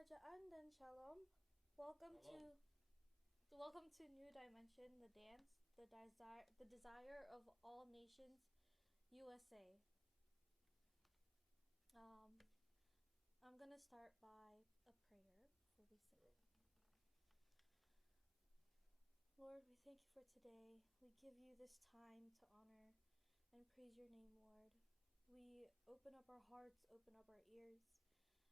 Kerajaan dan Shalom. Welcome Shalom. to New Dimension, the dance, the desire of all nations, USA. Um, I'm gonna start by a prayer before we sing. Lord, we thank you for today. We give you this time to honor and praise your name, Lord. We open up our hearts, open up our ears,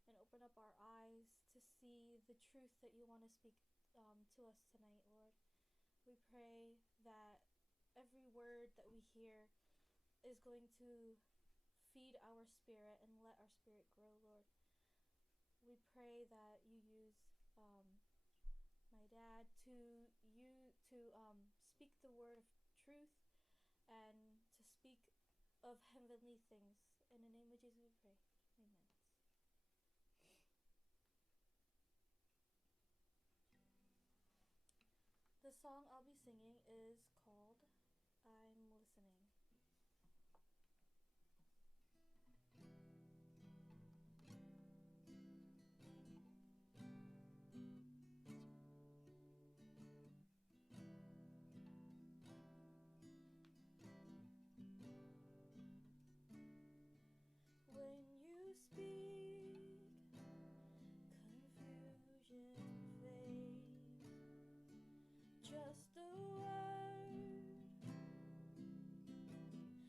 and open up our eyes to see the truth that you want to speak to us tonight, Lord. We pray that every word that we hear is going to feed our spirit and let our spirit grow, Lord. We pray that you use my dad to speak the word of truth and to speak of heavenly things. In the name of Jesus we pray. Amen. The song I'll be singing is called I'm Listening. When you speak, confusion fades. Just a word,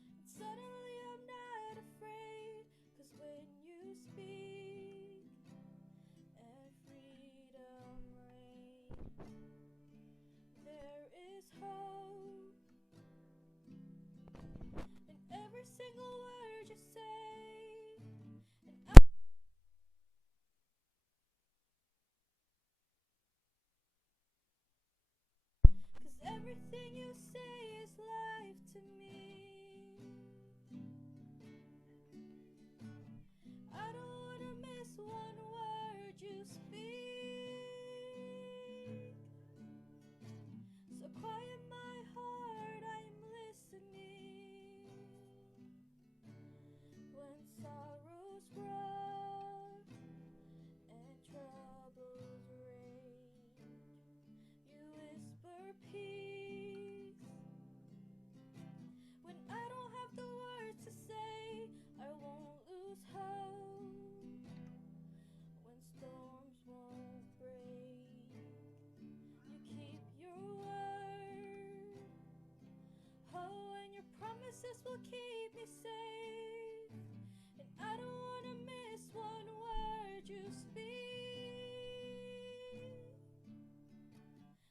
and suddenly I'm not afraid. 'Cause when you speak, and freedom reigns. There is hope in every single word you say. And 'cause everything you say is life to me. I don't wanna miss one word you speak. So quiet my heart, I'm listening. When sorrows roar and troubles rage, you whisper peace. When I don't have the words to say, I won't lose hope. When storms won't break, you keep your word. Oh, and your promises will keep me safe. And I don't wanna miss one word you speak.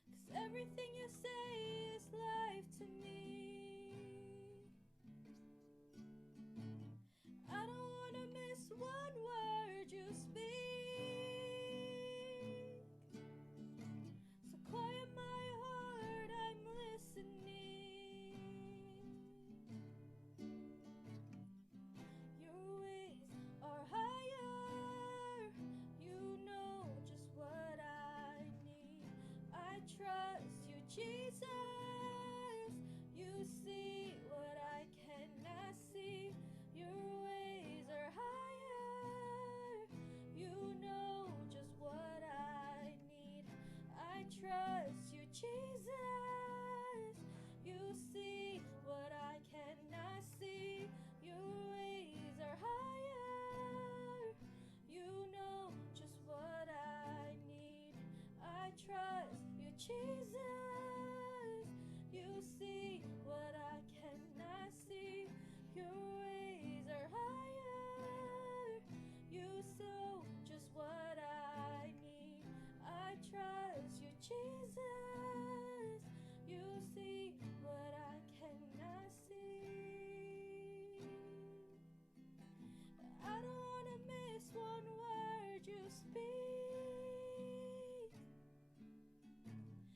'Cause everything you say is life to me. I don't wanna miss one word you speak. So quiet my heart, I'm listening. Your ways are higher. You know just what I need. I trust you, Jesus. You see what I cannot see. Your ways are higher. You know just what I need. I trust you, Jesus. You see what I cannot see. Your ways are higher. You know just what I need. I trust you, Jesus. You see what I cannot see. Your ways are higher. You know just what I need. I trust you, Jesus. You see what I cannot see. I don't wanna miss one word you speak.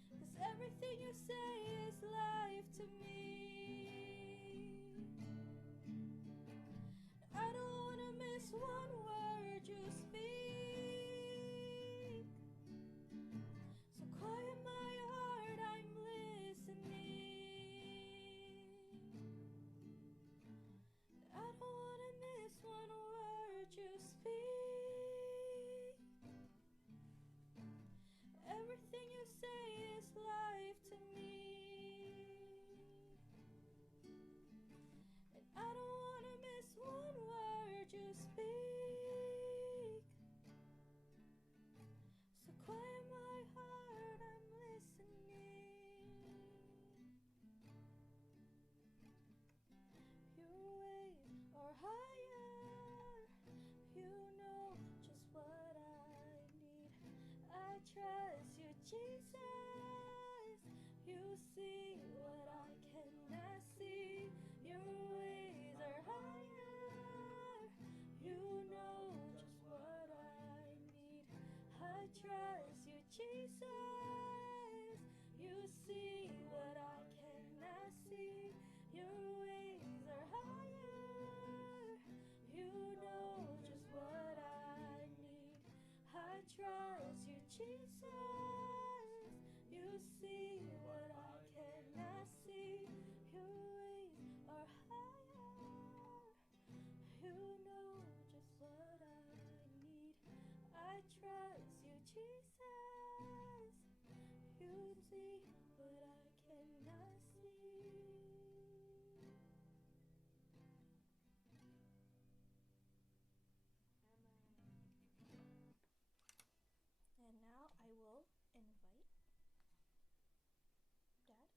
'Cause everything you say is life to me. I don't wanna miss one word you speak. So quiet my heart, I'm listening. I don't wanna miss one word you speak. Jesus. You see what I cannot see. Your ways are higher. You know just what I need. I trust you, Jesus. You see what I cannot see. Your ways are higher. You know just what I need. I trust you, Jesus. You see what I cannot see. Your ways are higher. You know just what I need. I trust you, Jesus. You see what I cannot see. And now I will invite Dad.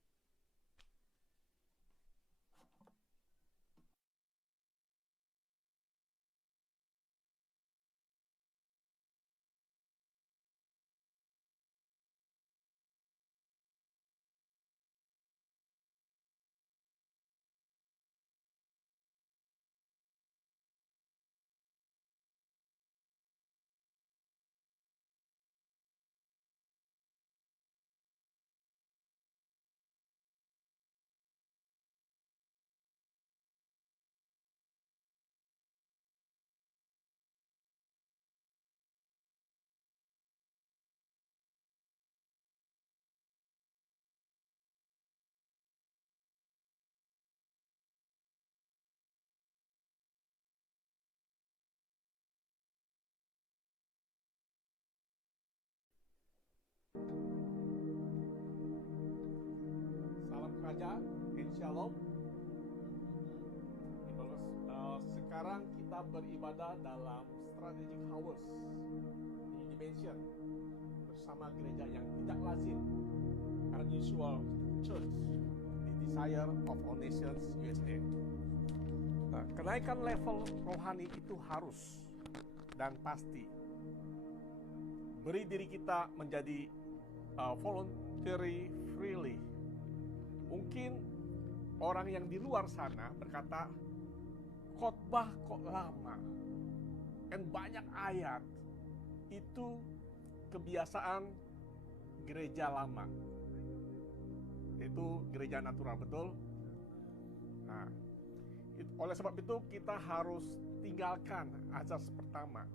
Salam kerajaan and shalom. Sekarang kita beribadah dalam strategic hours di Dimension bersama gereja yang tidak lazim, unusual church di Desire of All Nations USA. Kenaikan level rohani itu harus dan pasti. Beri diri kita menjadi voluntary freely. Mungkin orang yang di luar sana berkata, khotbah kok lama, dan banyak ayat. Itu kebiasaan gereja lama. Itu gereja natural, betul? Nah, oleh sebab itu kita harus tinggalkan azas pertama.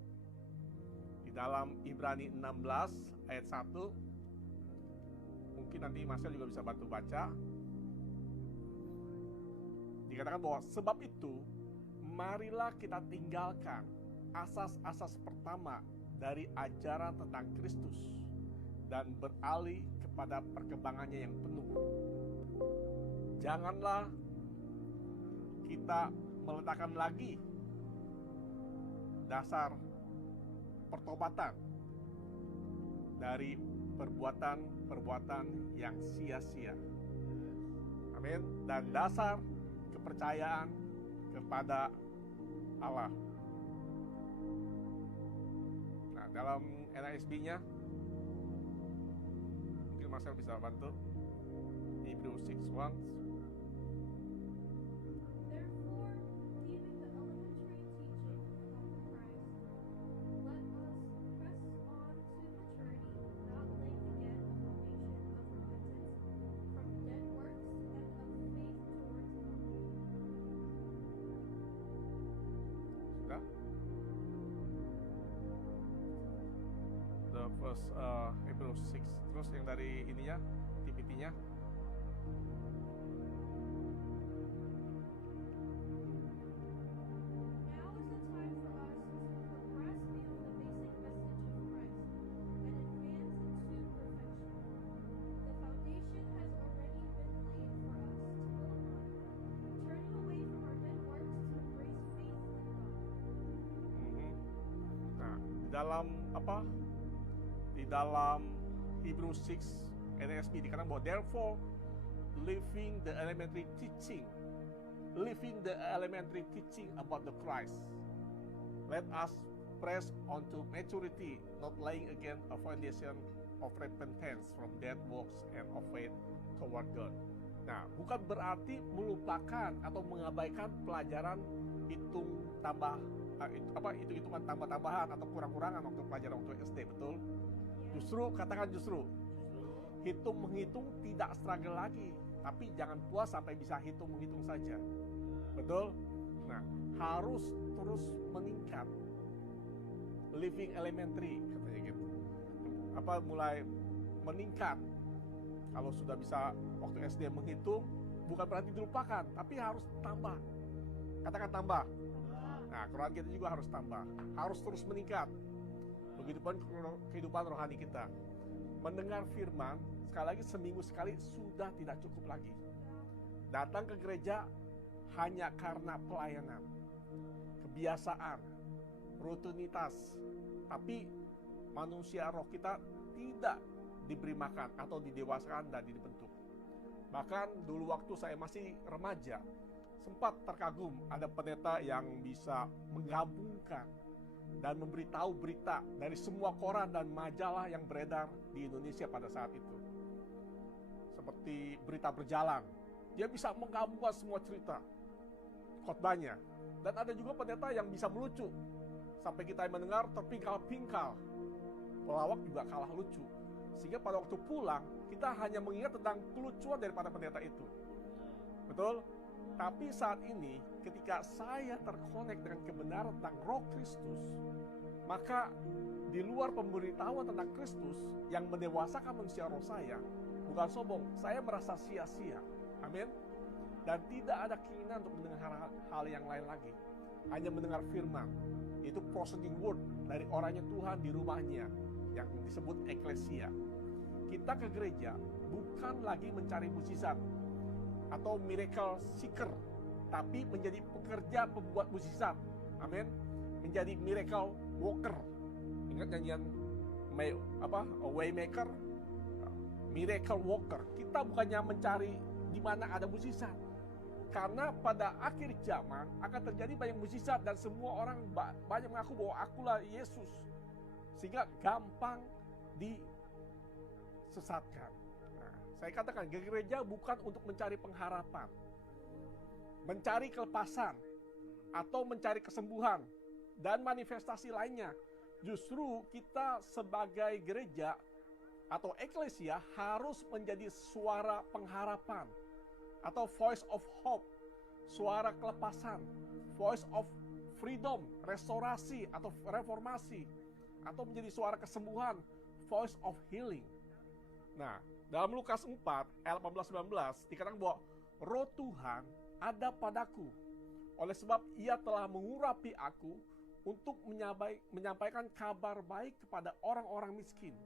Di dalam Ibrani 16 ayat 1, mungkin nanti Marcel juga bisa bantu baca. Dikatakan bahwa sebab itu marilah kita tinggalkan asas-asas pertama dari ajaran tentang Kristus dan beralih kepada perkembangannya yang penuh. Janganlah kita meletakkan lagi dasar pertobatan dari perbuatan-perbuatan yang sia-sia. Amin. Dan dasar kepercayaan kepada Allah. Nah, dalam NASB-nya mungkin Marcel bisa bantu. Hebrew 6:1. Therefore, leaving the elementary teaching about the Christ, let us press on to maturity, not laying again a foundation of repentance from dead works and of faith towards God. Sudah? The first Hebrew 6. Terus yang dari ininya, TPT-nya. Now is the time for us to progress beyond the basic message of Christ and advance into perfection. The foundation has already been laid for us to build on, turning away from our dead works to embrace faith in God. Nah, di dalam apa? Di dalam Hebrew 6 NASB dikatakan bahwa therefore living the elementary teaching about the Christ, let us press on to maturity, not laying again a foundation of repentance from dead works and of faith toward God. Nah, bukan berarti melupakan atau mengabaikan pelajaran hitung-hitungan tambah-tambahan atau kurang-kurangan waktu pelajaran waktu SD, betul? Justru katakan hitung-menghitung tidak struggle lagi, tapi jangan puas sampai bisa hitung-menghitung saja. Betul? Nah, harus terus meningkat. Living elementary katanya gitu. Mulai meningkat. Kalau sudah bisa waktu SD menghitung, bukan berarti dilupakan, tapi harus tambah. Katakan tambah. Nah, Quran kita juga harus tambah, harus terus meningkat. Begitupun kehidupan rohani kita. Mendengar firman, sekali lagi seminggu sekali sudah tidak cukup lagi. Datang ke gereja hanya karena pelayanan, kebiasaan, rutinitas. Tapi manusia roh kita tidak diberi makan atau didewasakan dan dibentuk. Bahkan dulu waktu saya masih remaja, sempat terkagum ada pendeta yang bisa menggabungkan dan memberitahu berita dari semua koran dan majalah yang beredar di Indonesia pada saat itu. Seperti berita berjalan, dia bisa menggabungkan semua cerita khotbahnya. Dan ada juga pendeta yang bisa melucu, sampai kita yang mendengar terpingkal-pingkal. Pelawak juga kalah lucu. Sehingga pada waktu pulang, kita hanya mengingat tentang kelucuan daripada pendeta itu. Betul? Tapi saat ini, ketika saya terkonek dengan kebenaran tentang Roh Kristus, maka di luar pemberitahuan tentang Kristus yang mendewasakan manusia roh saya, bukan sombong, saya merasa sia-sia. Amin. Dan tidak ada keinginan untuk mendengar hal yang lain lagi. Hanya mendengar firman, yaitu proceeding word dari orangnya Tuhan di rumahnya, yang disebut eklesia. Kita ke gereja bukan lagi mencari mukjizat atau miracle seeker, tapi menjadi pekerja pembuat mukjizat. Amin. Menjadi miracle worker. Ingat nyanyian Waymaker, miracle worker. Kita bukannya mencari di mana ada mukjizat. Karena pada akhir zaman akan terjadi banyak mukjizat dan semua orang banyak mengaku bahwa akulah Yesus. Sehingga gampang disesatkan. Nah, saya katakan gereja bukan untuk mencari pengharapan, mencari kelepasan, atau mencari kesembuhan dan manifestasi lainnya. Justru kita sebagai gereja atau eklesia harus menjadi suara pengharapan atau voice of hope, suara kelepasan, voice of freedom, restorasi atau reformasi, atau menjadi suara kesembuhan, voice of healing. Nah, dalam Lukas 4 ayat 18-19 dikatakan bahwa Roh Tuhan ada padaku, oleh sebab Ia telah mengurapi aku untuk menyampaikan kabar baik kepada orang-orang miskin,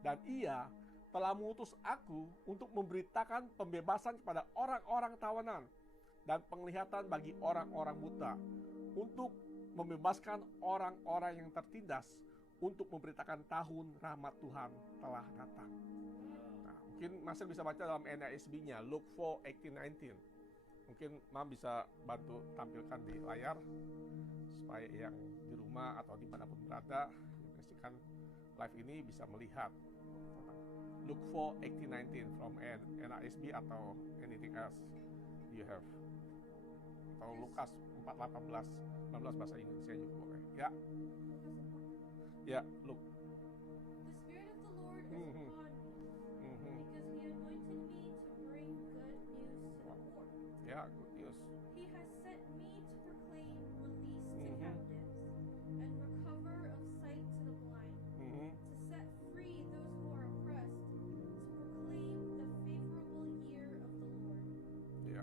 dan Ia telah mengutus aku untuk memberitakan pembebasan kepada orang-orang tawanan dan penglihatan bagi orang-orang buta, untuk membebaskan orang-orang yang tertindas, untuk memberitakan tahun rahmat Tuhan telah datang. Nah, mungkin Marcel bisa baca dalam NASB-nya, Luke 4:18-19. Mungkin Mam bisa bantu tampilkan di layar supaya yang di rumah atau dimanapun berada yang menyaksikan live ini bisa melihat. Luke 4:18-19 from NASB atau anything else you have. Atau Lukas 4:18-19 bahasa Indonesia juga boleh. Ya. Ya, Luke. The Spirit of the Lord is upon me, because He anointed me to bring good news to the poor. Ya, good news. He has sent me to proclaim release to captives and recover of sight to the blind, to set free those who are oppressed, to proclaim the favorable year of the Lord. Ya.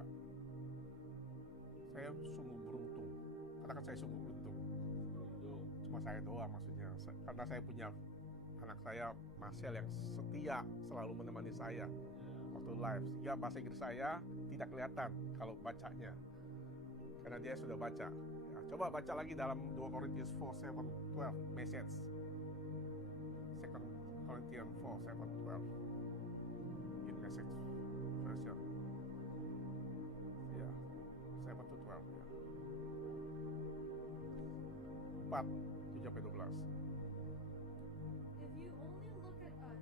Saya sungguh beruntung. Katakan saya sungguh beruntung. Cuma saya doang maksudnya. Karena saya punya anak saya, Marcel, yang setia selalu menemani saya waktu live. Sehingga bahasa Inggris saya tidak kelihatan kalau bacanya. Karena dia sudah baca. Ya, coba baca lagi dalam 2 Korintus 4:7-12 message. 2 Corinthians 4:7-12 in message version. Ya, 7-12 ya. 4:7-12. If you only look at us,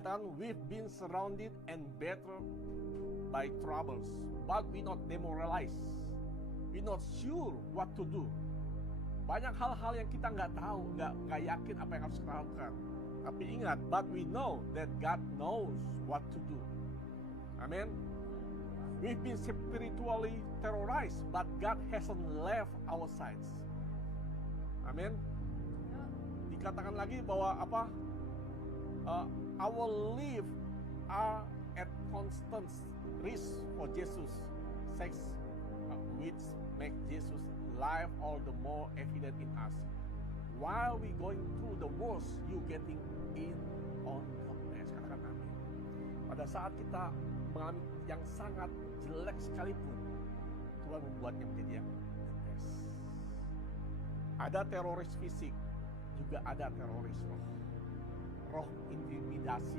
Dikatakan we've been surrounded and battered by troubles, but we not demoralized. We not sure what to do. Banyak hal-hal yang kita nggak tahu, nggak yakin apa yang harus kita lakukan. Tapi ingat, but we know that God knows what to do. Amen. We've been spiritually terrorized, but God hasn't left our sides. Amen. Dikatakan lagi bahwa apa? Our life are at constant risk for Jesus' sake, which make Jesus' life all the more evident in us. While we going through the worst, you getting in on the best. Katakan amin. Pada saat kita mengalami yang sangat jelek sekalipun, Tuhan membuatnya menjadi yang the best. Ada teroris fisik, juga ada teroris roh. Roh intimidasi.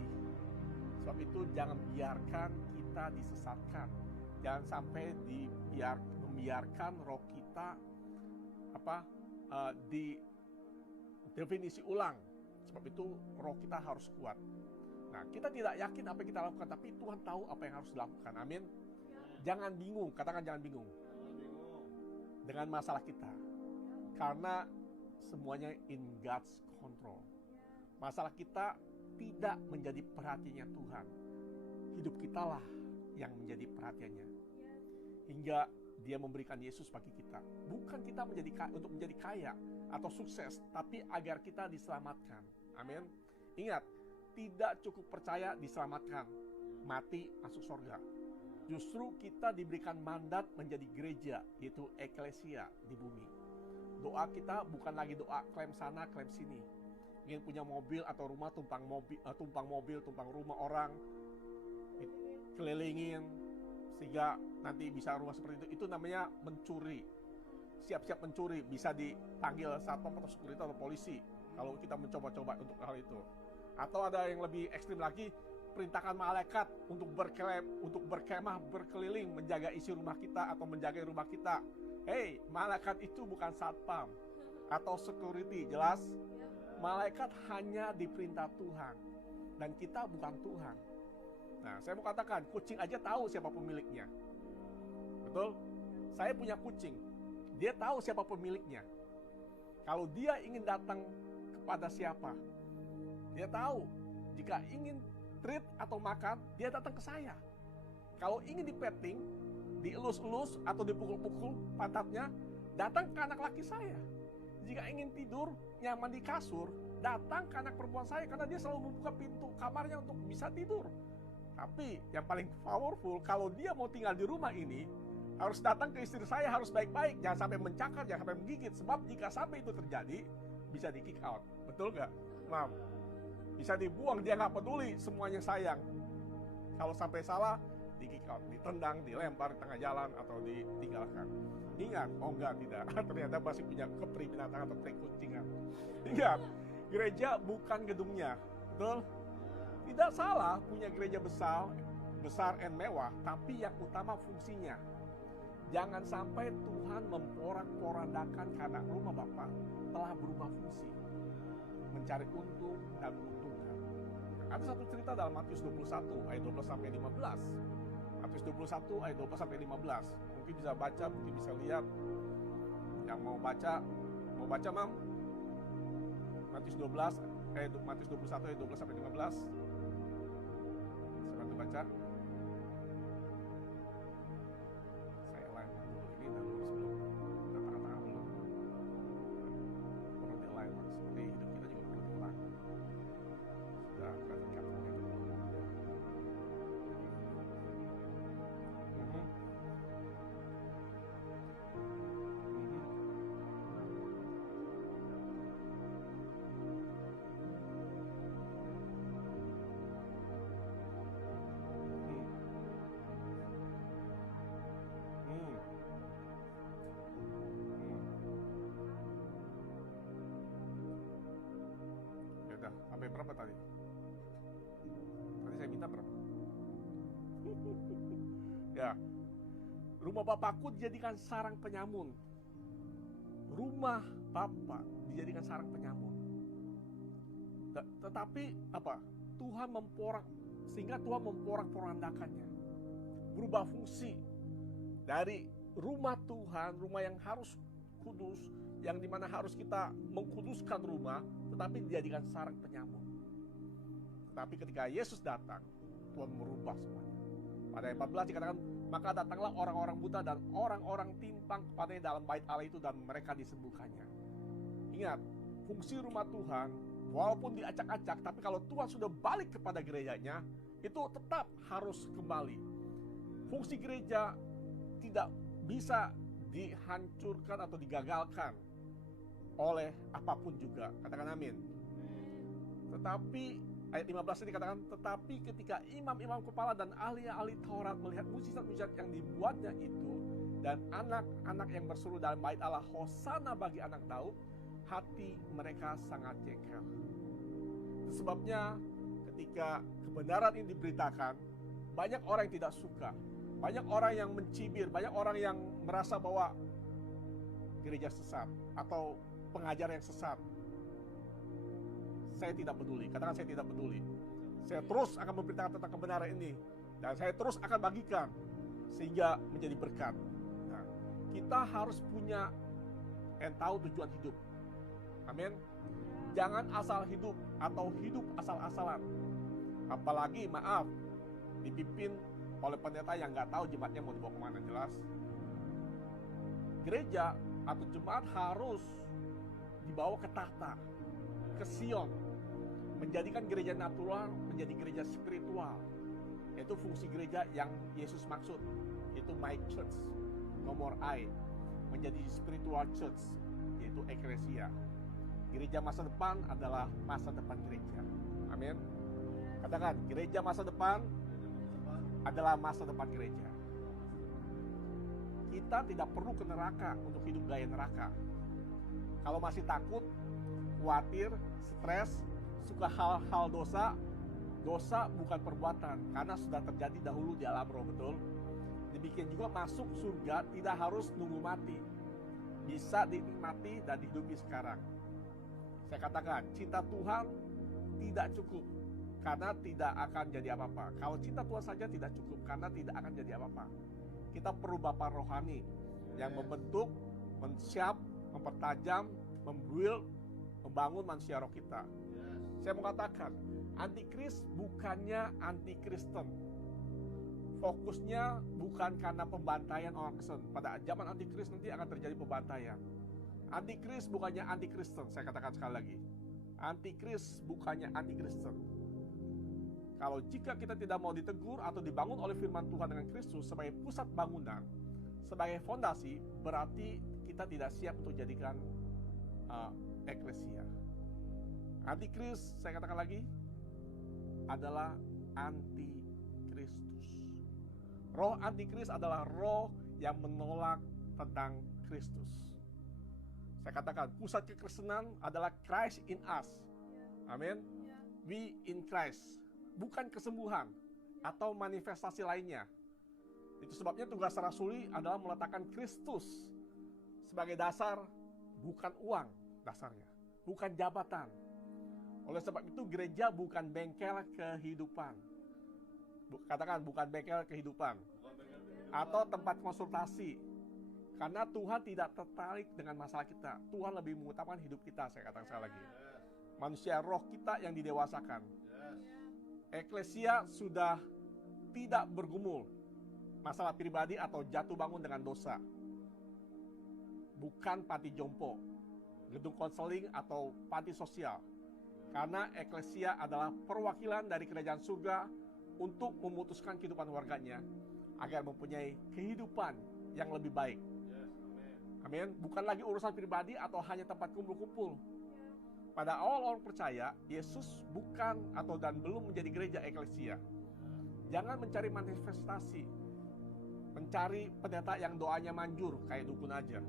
Sebab itu jangan biarkan kita disesatkan. Jangan sampai membiarkan roh kita definisi ulang. Sebab itu roh kita harus kuat. Nah, kita tidak yakin apa yang kita lakukan, tapi Tuhan tahu apa yang harus dilakukan. Amin. Jangan bingung, katakan jangan bingung. Dengan masalah kita. Karena semuanya in God's control. Masalah kita tidak menjadi perhatiannya Tuhan. Hidup kitalah yang menjadi perhatiannya. Hingga Dia memberikan Yesus bagi kita. Bukan kita untuk menjadi kaya atau sukses, tapi agar kita diselamatkan. Amin. Ingat, tidak cukup percaya diselamatkan, mati masuk surga. Justru kita diberikan mandat menjadi gereja, yaitu eklesia di bumi. Doa kita bukan lagi doa klaim sana, klaim sini. Ingin punya mobil atau rumah, tumpang mobil, tumpang rumah orang, kelilingin, sehingga nanti bisa rumah seperti itu namanya mencuri. Siap-siap mencuri, bisa dipanggil satpam atau security atau polisi kalau kita mencoba-coba untuk hal itu. Atau ada yang lebih ekstrim lagi, perintahkan malaikat untuk berkemah, berkeliling, menjaga isi rumah kita atau menjaga rumah kita. Hey, malaikat itu bukan satpam atau security, jelas? Malaikat hanya diperintah Tuhan, dan kita bukan Tuhan. Nah, saya mau katakan, kucing aja tahu siapa pemiliknya. Betul? Saya punya kucing, dia tahu siapa pemiliknya. Kalau dia ingin datang kepada siapa, dia tahu. Jika ingin treat atau makan, dia datang ke saya. Kalau ingin dipetting, dielus-elus atau dipukul-pukul pantatnya, datang ke anak laki saya. Jika ingin tidur nyaman di kasur, datang ke anak perempuan saya, karena dia selalu membuka pintu kamarnya untuk bisa tidur. Tapi yang paling powerful, kalau dia mau tinggal di rumah ini, harus datang ke istri saya, harus baik-baik, jangan sampai mencakar, jangan sampai menggigit. Sebab jika sampai itu terjadi, bisa di kick out. Betul gak? Mam, bisa dibuang, dia gak peduli, semuanya sayang. Kalau sampai salah, di kick out, ditendang, dilempar di tengah jalan, atau ditinggalkan. Ingat, oh enggak, tidak. Ternyata masih punya kepri binatang atau kucingan. Ingat, gereja bukan gedungnya. Betul? Tidak salah punya gereja besar dan mewah, tapi yang utama fungsinya. Jangan sampai Tuhan memporak-porandakan karena rumah Bapa telah berubah fungsi. Mencari untung dan menguntungkan. Ada satu cerita dalam Matius 21 ayat 12-15. Matius 21 ayat 12-15. Mungkin bisa baca, mungkin bisa lihat. Yang mau baca Mam? Matius 21 ayat 12-15. Saya bantu baca. Saya lain dulu ini dan sebelum tengah-tengah dulu. Perlu di-line, seperti hidup kita juga perlu di-line. Sudah kelihatan captionnya dulu. Sampai berapa tadi? Tadi saya minta berapa? Ya, rumah Bapakku dijadikan sarang penyamun. Rumah Bapa dijadikan sarang penyamun. Tetapi apa? sehingga Tuhan memporak-porandakannya. Berubah fungsi dari rumah Tuhan, rumah yang harus kudus, yang dimana harus kita mengkuduskan rumah, tetapi dijadikan sarang penyambung. Tetapi ketika Yesus datang, Tuhan merubah semuanya. Pada ayat 14 dikatakan, maka datanglah orang-orang buta dan orang-orang timpang kepadanya dalam bait Allah itu, dan mereka disembuhkannya. Ingat, fungsi rumah Tuhan walaupun diacak-acak, tapi kalau Tuhan sudah balik kepada gerejanya, itu tetap harus kembali. Fungsi gereja tidak bisa dihancurkan atau digagalkan oleh apapun juga. Katakan amin. Tetapi ayat 15 ini dikatakan, tetapi ketika imam-imam kepala dan ahli-ahli Taurat melihat mujizat-mujizat yang dibuatnya itu, dan anak-anak yang berseru dalam bait Allah, Hosana bagi anak Daud, hati mereka sangat jengkel. Itu sebabnya ketika kebenaran ini diberitakan, banyak orang yang tidak suka, banyak orang yang mencibir, banyak orang yang merasa bahwa gereja sesat atau pengajar yang sesat. Saya tidak peduli, katakan saya tidak peduli. Saya terus akan memberitakan tentang kebenaran ini, dan saya terus akan bagikan sehingga menjadi berkat. Nah, kita harus punya dan tahu tujuan hidup. Amin. Jangan asal hidup atau hidup asal-asalan. Apalagi maaf, dipimpin oleh pendeta yang nggak tahu jemaatnya mau dibawa kemana. Jelas, gereja atau jemaat harus dibawa ke tahta, ke Sion, menjadikan gereja natural menjadi gereja spiritual. Itu fungsi gereja yang Yesus maksud. Itu my church, no more I. Menjadi spiritual church, yaitu eklesia. Gereja masa depan adalah masa depan gereja. Amin. Katakan, gereja masa depan adalah masa depan gereja. Kita tidak perlu ke neraka untuk hidup gaya neraka. Kalau masih takut, khawatir, stres, suka hal-hal dosa, dosa bukan perbuatan, karena sudah terjadi dahulu di alam roh, betul? Demikian juga masuk surga tidak harus nunggu mati, bisa dinikmati dan dihidupi sekarang. Saya katakan, cinta Tuhan tidak cukup karena tidak akan jadi apa-apa. Kalau cinta Tuhan saja tidak cukup karena tidak akan jadi apa-apa. Kita perlu Bapa rohani yang membentuk, mensiap, mempertajam, membuild, membangun manusia roh kita. Saya mau katakan, antikris bukannya anti-Kristen. Fokusnya bukan karena pembantaian orang Kristen. Pada zaman antikris nanti akan terjadi pembantaian. Antikris bukannya anti-Kristen, saya katakan sekali lagi. Antikris bukannya anti-Kristen. Kalau jika kita tidak mau ditegur atau dibangun oleh firman Tuhan dengan Kristus sebagai pusat bangunan, sebagai fondasi, berarti kita tidak siap untuk jadikan eklesia. Antikris, saya katakan lagi, adalah anti-Kristus. Roh antikris adalah roh yang menolak tentang Kristus. Saya katakan, pusat kekristenan adalah Christ in us. Amin. We in Christ. Bukan kesembuhan atau manifestasi lainnya. Itu sebabnya tugas rasuli adalah meletakkan Kristus sebagai dasar, bukan uang dasarnya, bukan jabatan. Oleh sebab itu gereja bukan bengkel kehidupan. Katakan, bukan bengkel kehidupan atau tempat konsultasi. Karena Tuhan tidak tertarik dengan masalah kita. Tuhan lebih mengutamakan hidup kita, saya katakan sekali lagi. Manusia roh kita yang didewasakan. Eklesia sudah tidak bergumul masalah pribadi atau jatuh bangun dengan dosa. Bukan panti jompo, gedung konseling atau panti sosial. Karena eklesia adalah perwakilan dari kerajaan surga untuk memutuskan kehidupan warganya agar mempunyai kehidupan yang lebih baik. Amin. Bukan lagi urusan pribadi atau hanya tempat kumpul-kumpul. Pada awal orang percaya, Yesus bukan atau dan belum menjadi gereja eklesia. Jangan mencari manifestasi, mencari pendeta yang doanya manjur kayak dukun aja.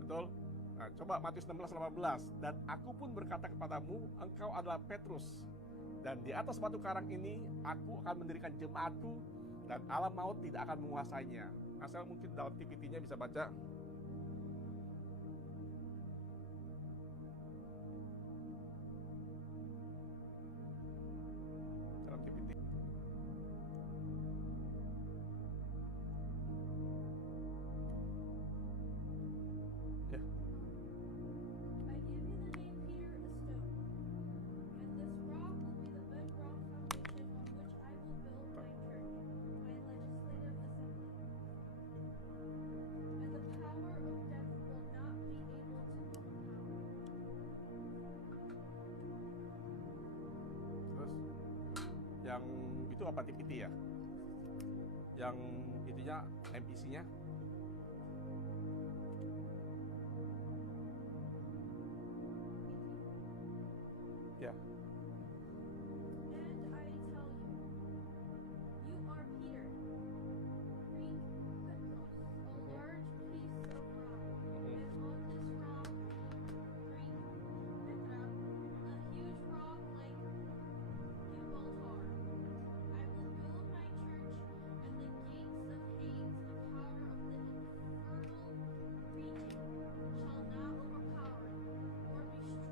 Betul? Nah, coba Matius 16:18. Dan aku pun berkata kepadamu, engkau adalah Petrus, dan di atas batu karang ini aku akan mendirikan jemaatku, dan alam maut tidak akan menguasainya. Asal mungkin dalam PPT-nya bisa baca. Yang itu apa, TPT ya? Yang itunya MPC-nya. Ya. And I tell you, you are Peter, Greek Petros, a large piece of rock. And on this rock, Greek Petra, a huge rock like Gibraltar, I will build my church, and the gates of Hades, the power of the infernal region, shall not overpower it, or be strong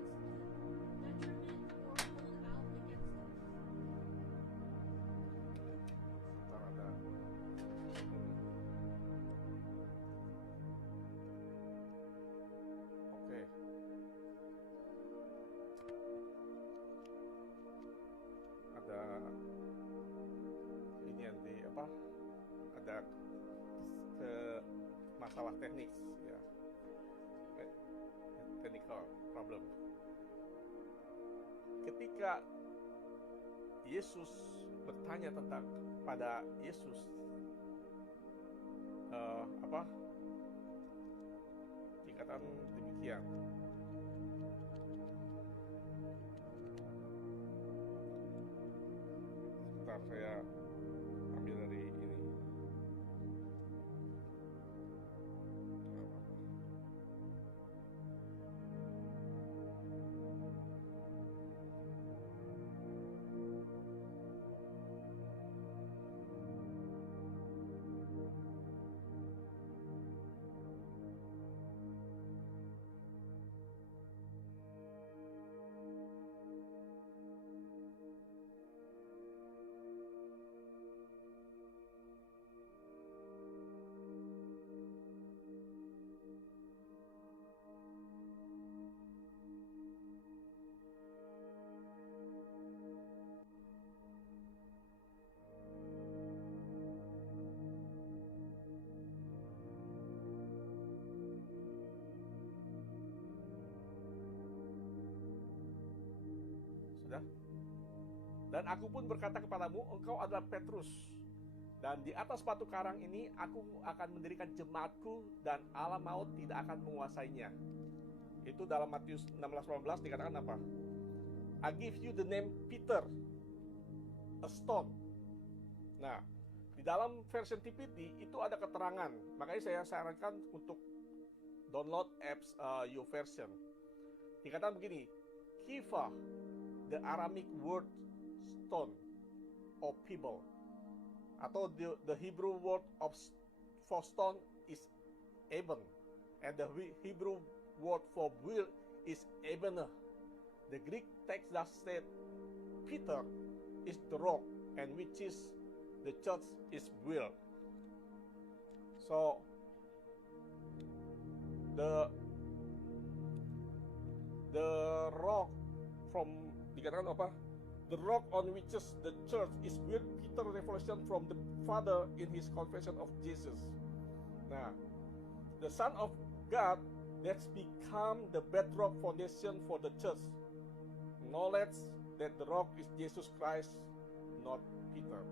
to its detriment, or hold out against it. Ntar ada. Oke. Ada ini yang di apa? Ada ke masalah teknis ya. Technical problem. Ketika Yesus bertanya tentang pada Yesus apa? Dikatakan demikian. Sebentar saya ambil dari ini. Sudah? Dan aku pun berkata kepadamu, engkau adalah Petrus, dan di atas batu karang ini aku akan mendirikan jemaatku, dan alam maut tidak akan menguasainya. Itu dalam Matius 16:18 dikatakan apa? I give you the name Peter, a stone. Nah, di dalam version TPT itu ada keterangan, makanya saya sarankan untuk download apps YouVersion. Dikatakan begini, Kiva, the Aramaic word stone or pebble, atau the Hebrew word for stone is eben, and the Hebrew word for wheel is ebener. The Greek text that said Peter is the rock, and which is the church is wheel. So the rock from dikatakan apa? The rock on which is the church is where Peter revelation from the Father in his confession of Jesus. Nah, the Son of God that's become the bedrock foundation for the church. Knowledge that the rock is Jesus Christ, not Peter.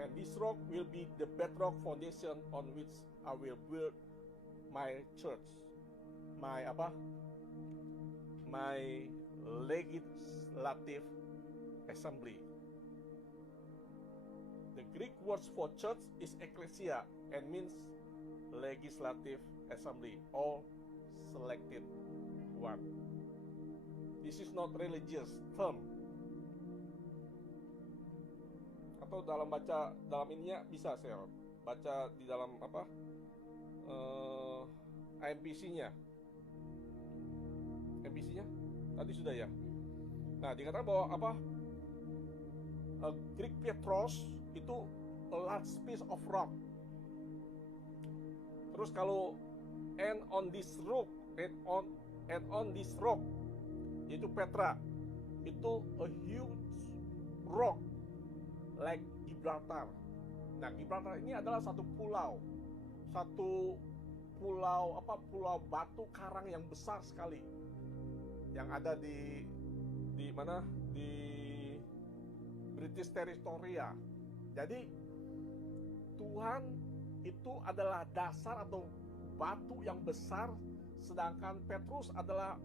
And this rock will be the bedrock foundation on which I will build my church. My apa? My legislative assembly. The Greek words for church is ecclesia and means legislative assembly or selected one. This is not religious term. Atau dalam ininya bisa saya baca di dalam apa? MPC-nya. MPC-nya tadi sudah ya. Nah, dikatakan bahwa apa? Greek Petros itu a large piece of rock. Terus kalau and on this rock, yaitu Petra, itu a huge rock like Gibraltar. Nah, Gibraltar ini adalah satu pulau batu karang yang besar sekali, yang ada di mana? Di British Territoria. Jadi Tuhan itu adalah dasar atau batu yang besar, sedangkan Petrus adalah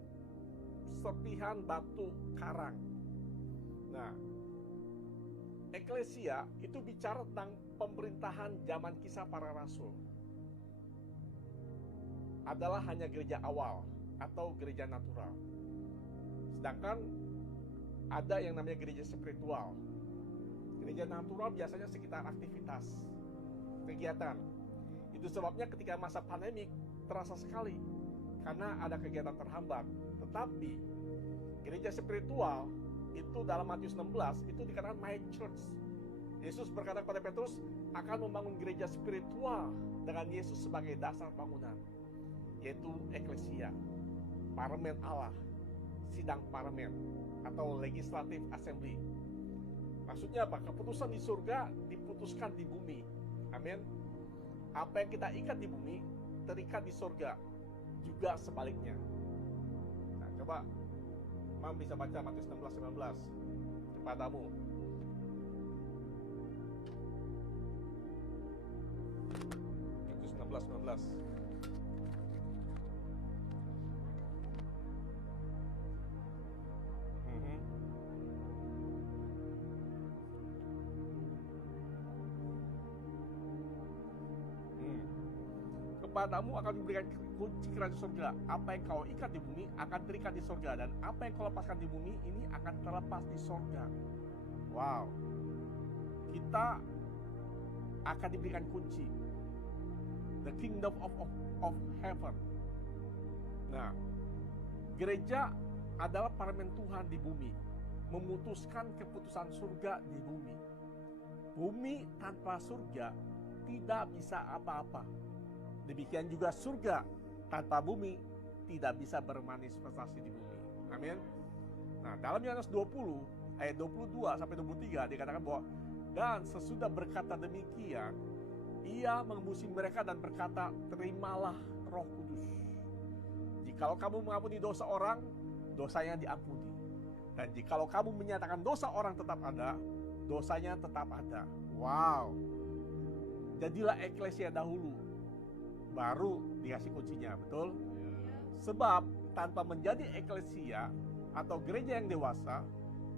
serpihan batu karang. Nah, eklesia itu bicara tentang pemerintahan zaman Kisah Para Rasul. Adalah hanya gereja awal atau gereja natural. Sedangkan ada yang namanya gereja spiritual. Gereja natural biasanya sekitar aktivitas, kegiatan. Itu sebabnya ketika masa pandemik terasa sekali karena ada kegiatan terhambat. Tetapi gereja spiritual itu dalam Matius 16 itu dikatakan my church. Yesus berkata kepada Petrus akan membangun gereja spiritual dengan Yesus sebagai dasar bangunan, yaitu eklesia, parlemen Allah, sidang parlemen atau legislative assembly. Maksudnya apa? Keputusan di surga diputuskan di bumi. Amin. Apa yang kita ikat di bumi terikat di surga, juga sebaliknya. Nah, coba Mam bisa baca Matius 16:19 kepadamu. Matius 16:19. Kepadamu akan diberikan kunci kerajaan surga. Apa yang kau ikat di bumi akan terikat di surga, dan apa yang kau lepaskan di bumi ini akan terlepas di surga. Wow. Kita akan diberikan kunci. The kingdom of heaven. Nah, gereja adalah parlemen Tuhan di bumi, memutuskan keputusan surga di bumi. Bumi tanpa surga tidak bisa apa-apa. Demikian juga surga tanpa bumi tidak bisa bermanifestasi di bumi. Amin. Nah, dalam Yohanes 20 ayat 22 sampai 23 dikatakan bahwa dan sesudah berkata demikian, ia mengembusi mereka dan berkata, terimalah Roh Kudus. Jikalau kamu mengampuni dosa orang, dosanya diampuni. Dan jikalau kamu menyatakan dosa orang tetap ada, dosanya tetap ada. Wow. Jadilah eklesia dahulu, baru dikasih kuncinya, betul? Sebab tanpa menjadi eklesia atau gereja yang dewasa,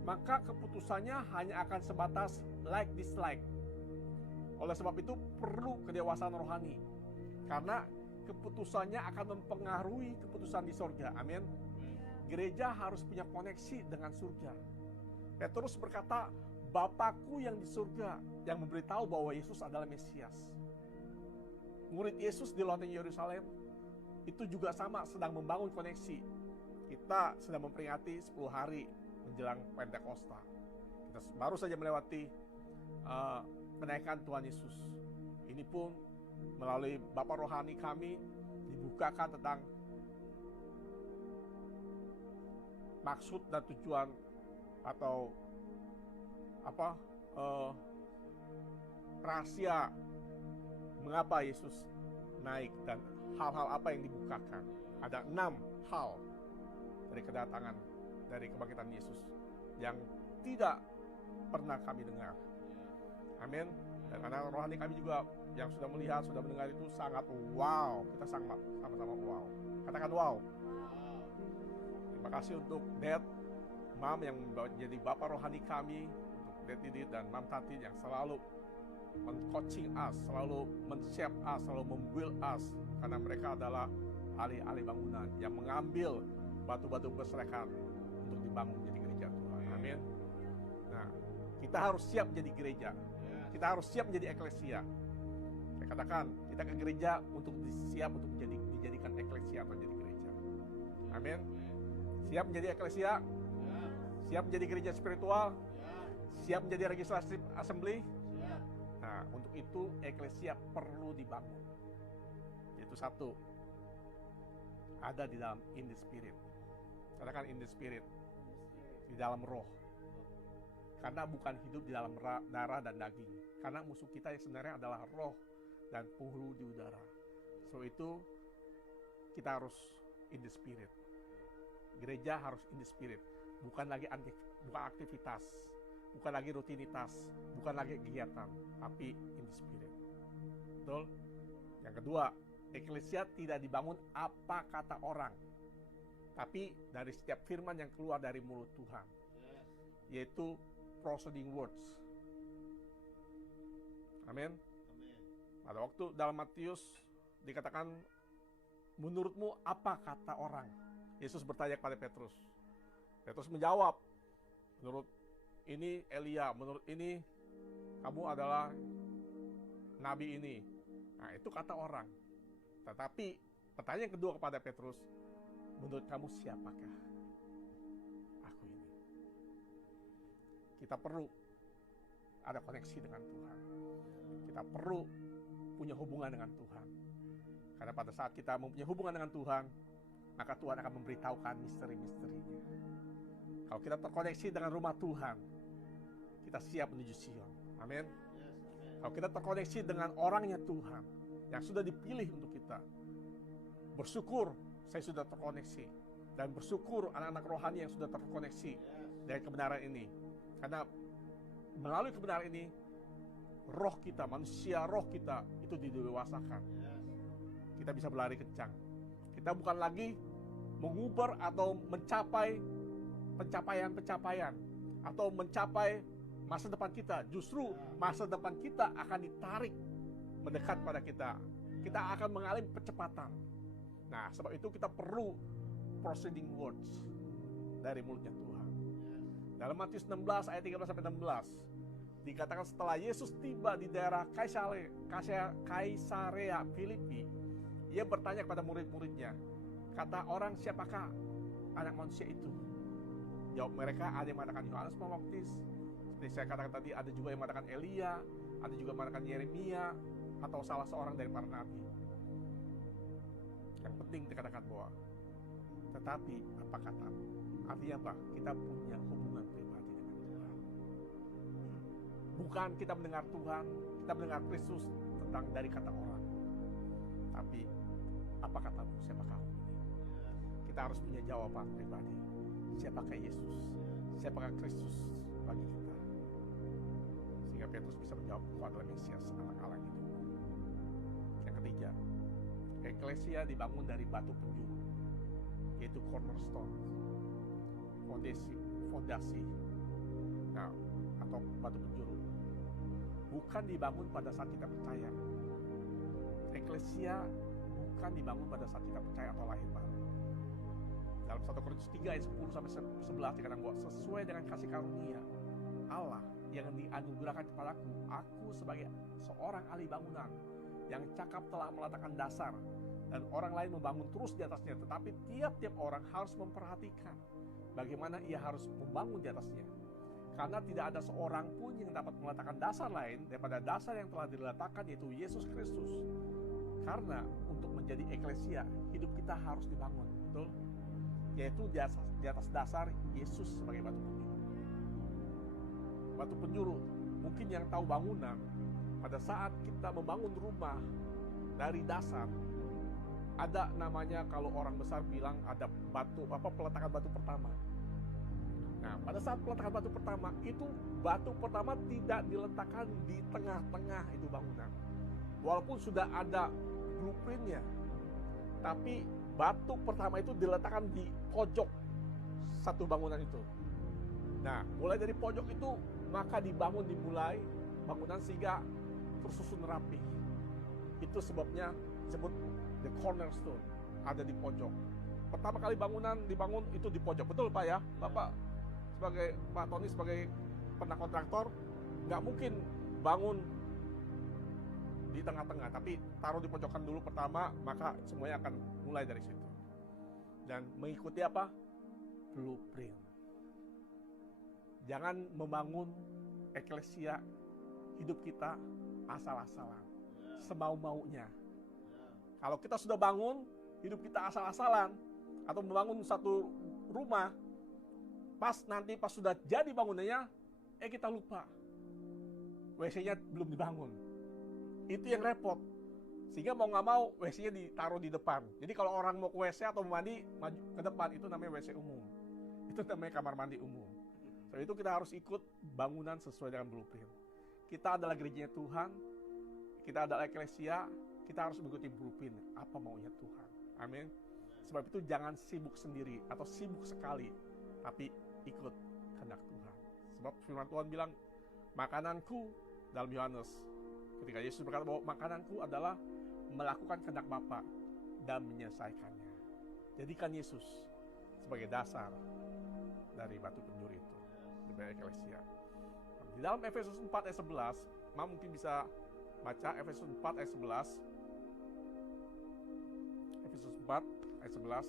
maka keputusannya hanya akan sebatas like dislike. Oleh sebab itu perlu kedewasaan rohani, karena keputusannya akan mempengaruhi keputusan di surga. Amin. Gereja harus punya koneksi dengan surga. Petrus berkata, Bapakku yang di surga, yang memberitahu bahwa Yesus adalah Mesias. Murid Yesus di loteng Yerusalem itu juga sama, sedang membangun koneksi. Kita sedang memperingati 10 hari menjelang Pentakosta. Kita baru saja melewati kenaikan Tuhan Yesus. Ini pun melalui Bapak Rohani kami dibukakan tentang maksud dan tujuan atau rahasia mengapa Yesus naik dan hal-hal apa yang dibukakan. Ada 6 hal dari kedatangan, dari kebangkitan Yesus yang tidak pernah kami dengar. Amin. Dan anak rohani kami juga yang sudah melihat, sudah mendengar itu sangat wow. Kita sama-sama wow. Katakan wow. Terima kasih untuk Dad, Mam yang menjadi bapak rohani kami, untuk Dad Didit dan Mam Tati yang selalu men-coaching us, selalu men-shape us, selalu mem-build us, karena mereka adalah ahli-ahli bangunan yang mengambil batu-batu berserakan untuk dibangun menjadi gereja Tuhan. Amin. Nah, kita harus siap menjadi gereja. Kita harus siap menjadi eklesia. Saya katakan, kita ke gereja untuk siap untuk dijadikan eklesia atau jadi gereja. Amin. Siap menjadi eklesia? Siap menjadi gereja spiritual? Siap menjadi legislative assembly? Nah, untuk itu eklesia perlu dibangun. Yaitu satu, ada di dalam in the spirit. Katakan in the spirit, di dalam roh. Karena bukan hidup di dalam darah dan daging. Karena musuh kita yang sebenarnya adalah roh dan penghulu di udara. So itu kita harus in the spirit. Gereja harus in the spirit, bukan lagi bukan aktivitas, bukan lagi rutinitas, bukan lagi kegiatan, tapi in the spirit. Betul? Yang kedua, eklesia tidak dibangun apa kata orang, tapi dari setiap firman yang keluar dari mulut Tuhan, yaitu proceeding words. Amin. Pada waktu dalam Matius dikatakan, menurutmu apa kata orang? Yesus bertanya kepada Petrus. Petrus menjawab, menurut ini Elia, menurut ini kamu adalah nabi ini. Nah, itu kata orang. Tetapi pertanyaan kedua kepada Petrus, menurut kamu siapakah aku ini? Kita perlu ada koneksi dengan Tuhan. Kita perlu punya hubungan dengan Tuhan. Karena pada saat kita mempunyai hubungan dengan Tuhan, maka Tuhan akan memberitahukan misteri-misterinya. Kalau kita terkoneksi dengan rumah Tuhan, kita siap menuju Sion. Amin. Kalau kita terkoneksi dengan orangnya Tuhan, yang sudah dipilih untuk kita, bersyukur saya sudah terkoneksi. Dan bersyukur anak-anak rohani yang sudah terkoneksi dengan kebenaran ini. Karena melalui kebenaran ini, roh kita, manusia roh kita itu didewasakan. Kita bisa berlari kencang. Kita bukan lagi menguber atau mencapai pencapaian-pencapaian atau mencapai masa depan kita. Justru masa depan kita akan ditarik mendekat pada kita. Kita akan mengalami percepatan. Nah, sebab itu kita perlu proceeding words dari mulutnya Tuhan. Dalam Matius 16 ayat 13-16 dikatakan, setelah Yesus tiba di daerah Kaisarea Filipi, ia bertanya kepada murid-muridnya, kata orang siapakah anak manusia itu? Jawab mereka, ada yang mengatakan Yohanes Pembaptis, seperti saya katakan tadi, ada juga yang mengatakan Elia, ada juga yang mengatakan Yeremia, atau salah seorang dari para nabi. Yang penting dikatakan bahwa, tetapi apa katamu? Artinya apa? Kita punya hubungan pribadi dengan Tuhan. Bukan kita mendengar Tuhan, kita mendengar Kristus tentang dari kata orang. Tapi apa katamu? Siapakah aku ini? Kita harus punya jawaban pribadi. Siapakah Yesus? Siapakah Kristus bagi kita? Sehingga Petrus bisa menjawab, Kau adalah Mesias, anak Allah itu. Yang ketiga, eklesia dibangun dari batu penjuru, yaitu cornerstone, fondasi, nah, atau batu penjuru. Bukan dibangun pada saat kita percaya. Eklesia bukan dibangun pada saat kita percaya atau lahir baru. Dalam 1 Korintus 3 ayat 10-11 dikatakan bahwa sesuai dengan kasih karunia Allah yang dianugerahkan kepadaku, aku sebagai seorang ahli bangunan yang cakap telah meletakkan dasar, dan orang lain membangun terus di atasnya. Tetapi tiap-tiap orang harus memperhatikan bagaimana ia harus membangun di atasnya. Karena tidak ada seorang pun yang dapat meletakkan dasar lain daripada dasar yang telah diletakkan, yaitu Yesus Kristus. Karena untuk menjadi eklesia, hidup kita harus dibangun, betul? Yaitu di atas dasar Yesus sebagai batu penjuru. Batu penjuru, mungkin yang tahu bangunan, pada saat kita membangun rumah dari dasar, ada namanya, kalau orang besar bilang ada peletakan batu pertama. Nah, pada saat peletakan batu pertama itu, batu pertama tidak diletakkan di tengah-tengah itu bangunan. Walaupun sudah ada blueprintnya, tapi batu pertama itu diletakkan di pojok satu bangunan itu. Nah, mulai dari pojok itu, maka dimulai bangunan sehingga tersusun rapi. Itu sebabnya disebut the cornerstone, ada di pojok. Pertama kali bangunan dibangun itu di pojok, betul Pak ya? Bapak sebagai Pak Tony sebagai pernah kontraktor, nggak mungkin bangun di tengah-tengah, tapi taruh di pojokan dulu pertama, maka semuanya akan mulai dari situ. Dan mengikuti apa? Blueprint. Jangan membangun eklesia hidup kita asal-asalan, semau-maunya. Kalau kita sudah bangun hidup kita asal-asalan, atau membangun satu rumah, pas sudah jadi bangunannya, kita lupa WC-nya belum dibangun. Itu yang repot. Sehingga mau nggak mau WC-nya ditaruh di depan. Jadi kalau orang mau ke WC atau mandi, maju ke depan, itu namanya WC umum. Itu namanya kamar mandi umum. Sebab itu kita harus ikut bangunan sesuai dengan blueprint. Kita adalah gerejanya Tuhan, kita adalah eklesia, kita harus mengikuti blueprint apa maunya Tuhan. Amin. Sebab itu jangan sibuk sendiri atau sibuk sekali, tapi ikut kehendak Tuhan. Sebab firman Tuhan bilang, makananku dalam Yohanes, ketika Yesus berkata bahwa makananku adalah melakukan kehendak Bapa dan menyelesaikannya. Jadikan Yesus sebagai dasar dari batu penjuru itu, sebagai eklesia. Di dalam Efesus 4 ayat 11, mungkin bisa baca Efesus 4 ayat 11. Efesus 4 ayat 11.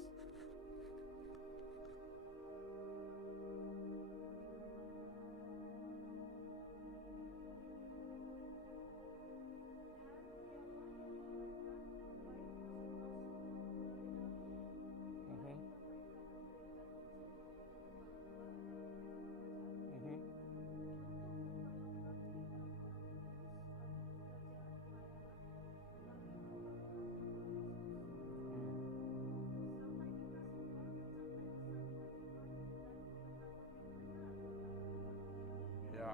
Ya.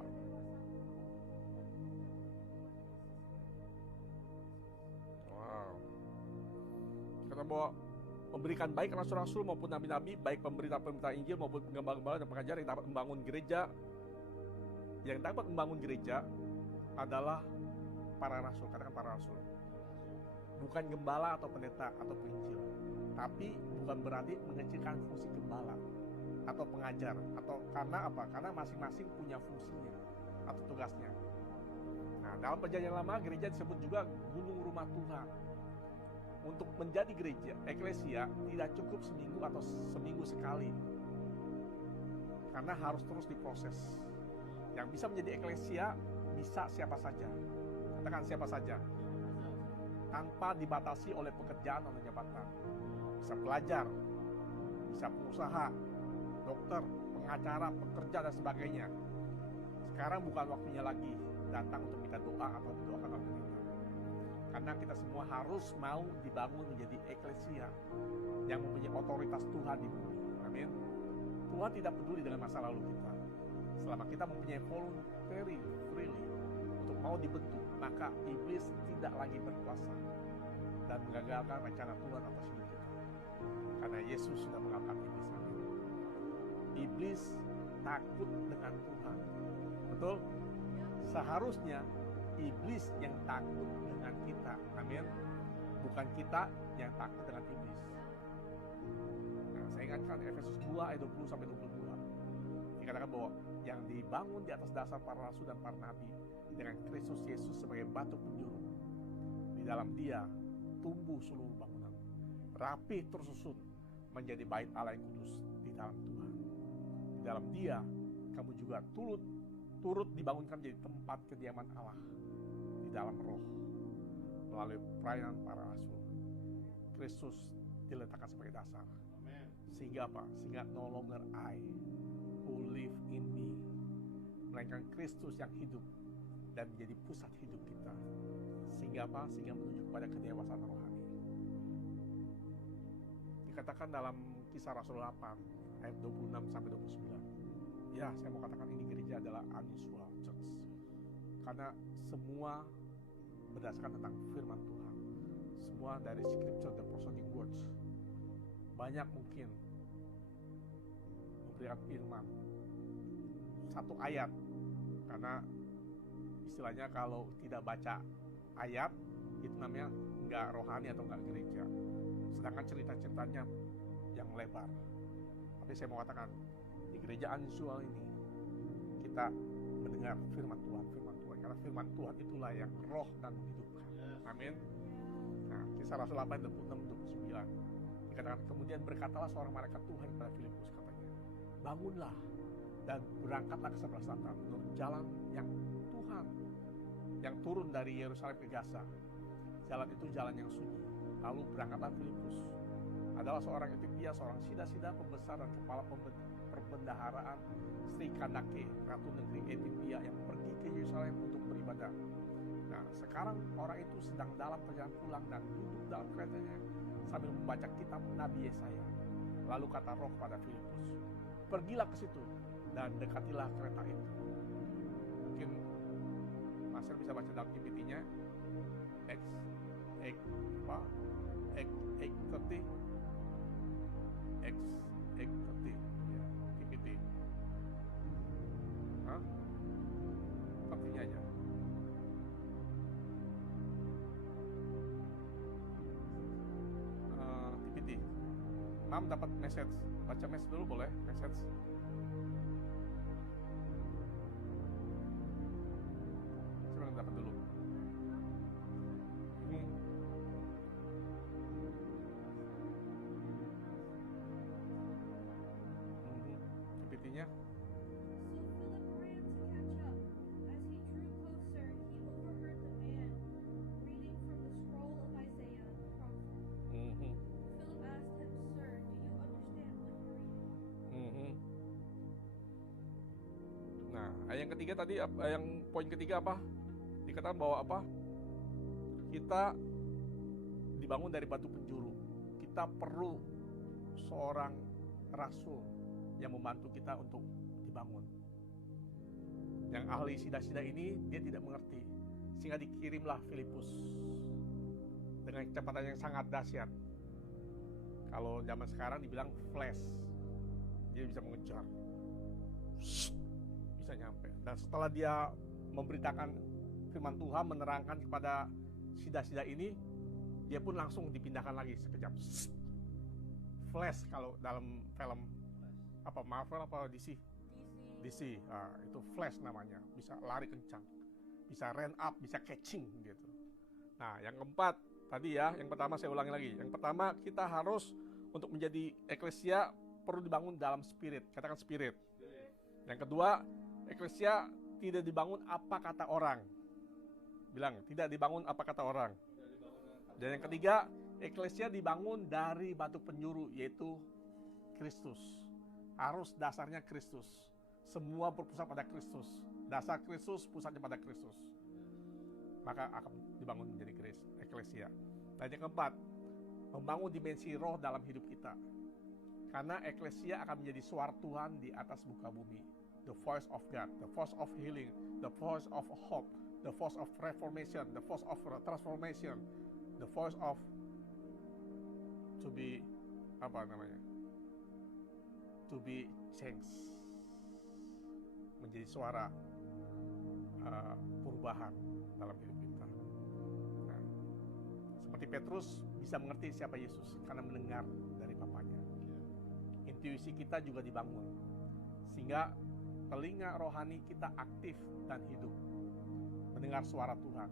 Wow. Kata bahwa memberikan baik rasul-rasul maupun nabi-nabi, baik pemberita-pemberita Injil maupun penggembala-gembala dan pengajar yang dapat membangun gereja. Yang dapat membangun gereja adalah para rasul, katakan para rasul. Bukan gembala atau pendeta atau penginjil. Tapi bukan berarti mengecilkan fungsi gembala atau pengajar, atau karena apa? Karena masing-masing punya fungsinya atau tugasnya. Nah, dalam perjanjian lama gereja disebut juga gunung rumah Tuhan. Untuk menjadi gereja, eklesia tidak cukup seminggu atau seminggu sekali, karena harus terus diproses. Yang bisa menjadi eklesia bisa siapa saja, katakan siapa saja, tanpa dibatasi oleh pekerjaan atau jabatan. Bisa pelajar, bisa pengusaha, dokter, pengacara, pekerja dan sebagainya. Sekarang bukan waktunya lagi datang untuk minta doa atau didoakan oleh kita. Karena kita semua harus mau dibangun menjadi eklesia yang mempunyai otoritas Tuhan di bumi. Amin. Tuhan tidak peduli dengan masa lalu kita. Selama kita mempunyai voluntary freely untuk mau dibentuk, maka iblis tidak lagi berkuasa dan mengagalkan rencana Tuhan atas hidup kita. Karena Yesus sudah mengalahkan iblis. Amin. Iblis takut dengan Tuhan. Betul? Seharusnya iblis yang takut dengan kita. Amin. Bukan kita yang takut dengan iblis. Nah, saya ingatkan Efesus 2 ayat 20 sampai 22. Dikatakan bahwa yang dibangun di atas dasar para rasul dan para nabi dengan Kristus Yesus sebagai batu penjuru. Di dalam Dia tumbuh seluruh bangunan, rapi tersusun menjadi bait Allah yang kudus di dalam Tuhan. Di dalam Dia kamu juga turut dibangunkan menjadi tempat kediaman Allah di dalam roh melalui perayaan para rasul. Kristus diletakkan sebagai dasar. Sehingga apa? Sehingga no longer I who live in me, melainkan Kristus yang hidup dan menjadi pusat hidup kita. Sehingga apa? Sehingga menuju kepada kedewasaan rohani. Dikatakan dalam Kisah Rasul 8 ayat 26 sampai 29. Ya, saya mau katakan ini gereja adalah unusual church. Karena semua berdasarkan tentang firman Tuhan. Semua dari scripture, the prophetic words. Banyak mungkin memberikan firman satu ayat, karena istilahnya kalau tidak baca ayat itu namanya nggak rohani atau nggak gereja. Sedangkan cerita-ceritanya yang lebar. Tapi saya mau katakan di gereja unusual ini kita mendengar firman Tuhan, karena firman Tuhan itulah yang roh dan menghidupkan. Amin. Nah, Kisah Rasul 8 26-29 dikatakan, kemudian berkatalah seorang malaikat Tuhan kepada Filipus, katanya, bangunlah dan berangkatlah ke sebelah selatan menurut jalan yang Tuhan yang turun dari Yerusalem ke Gaza. Jalan itu jalan yang sunyi. Lalu berangkatlah Filipus, adalah seorang Etiopia, seorang sida-sida pembesar dan kepala perbendaharaan Sri Kandake, ratu negeri Etiopia, yang pergi ke Yerusalem untuk beribadah. Nah, sekarang orang itu sedang dalam perjalanan pulang dan duduk dalam keretanya sambil membaca kitab Nabi Yesaya. Lalu kata roh pada Filipus, pergilah ke situ dan dekatilah kereta itu. Mungkin Master bisa baca dalam GPT-nya X 30 ya, GPT. Sepertinya aja. GPT. Mam dapat message. Baca message dulu boleh? Message. Siapa yang dapat dulu? GPT-nya. Nah, yang ketiga tadi, yang poin ketiga apa? Dikatakan bahwa apa? Kita dibangun dari batu penjuru. Kita perlu seorang rasul yang membantu kita untuk dibangun. Yang ahli sida-sida ini dia tidak mengerti, sehingga dikirimlah Filipus dengan kecepatan yang sangat dahsyat. Kalau zaman sekarang dibilang flash, dia bisa mengejar, bisa nyampe. Dan setelah dia memberitakan firman Tuhan, menerangkan kepada sida-sida ini, dia pun langsung dipindahkan lagi sekejap. Flash kalau dalam film apa Marvel apa DC? DC. Itu flash namanya, bisa lari kencang, bisa run up, bisa catching gitu. Nah, yang keempat tadi ya, yang pertama saya ulangi lagi. Yang pertama, kita harus untuk menjadi eklesia perlu dibangun dalam spirit. Katakan spirit. Yang kedua, eklesia tidak dibangun apa kata orang. Bilang, tidak dibangun apa kata orang. Dan yang ketiga, eklesia dibangun dari batu penjuru, yaitu Kristus. Harus dasarnya Kristus. Semua berpusat pada Kristus. Dasar Kristus, pusatnya pada Kristus. Maka akan dibangun menjadi eklesia. Dan yang keempat, membangun dimensi roh dalam hidup kita. Karena eklesia akan menjadi suara Tuhan di atas muka bumi. The voice of God, the voice of healing, the voice of hope, the voice of reformation, the voice of transformation, the voice of to be to be changed, menjadi suara perubahan dalam hidup kita. Nah, seperti Petrus bisa mengerti siapa Yesus karena mendengar dari Bapaknya. Intuisi kita juga dibangun sehingga telinga rohani kita aktif dan hidup, mendengar suara Tuhan,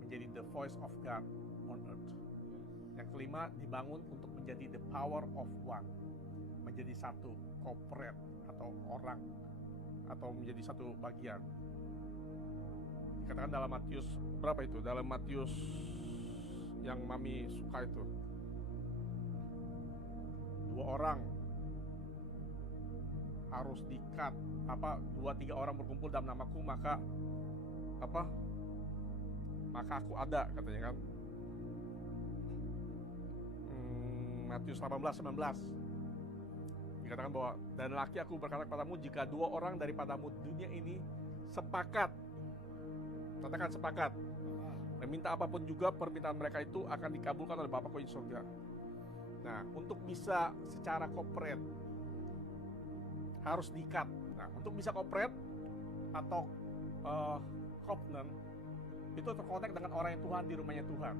menjadi the voice of God on earth. Yang kelima, dibangun untuk menjadi the power of one, menjadi satu corporate atau orang, atau menjadi satu bagian. Dikatakan dalam Matius berapa itu? Dalam Matius yang Mami suka itu, 2 orang harus diikat, 2-3 orang berkumpul dalam namaku, maka aku ada, katanya kan. Matius 18:19 dikatakan bahwa, dan laki aku berkata kepadamu, jika 2 orang daripadamu dunia ini sepakat, katakan sepakat, meminta apapun juga permintaan mereka itu akan dikabulkan oleh Bapakku di surga. Nah, untuk bisa secara corporate harus diikat. Nah, untuk bisa corporate atau covenant itu terkonek dengan orang yang Tuhan di rumahnya Tuhan.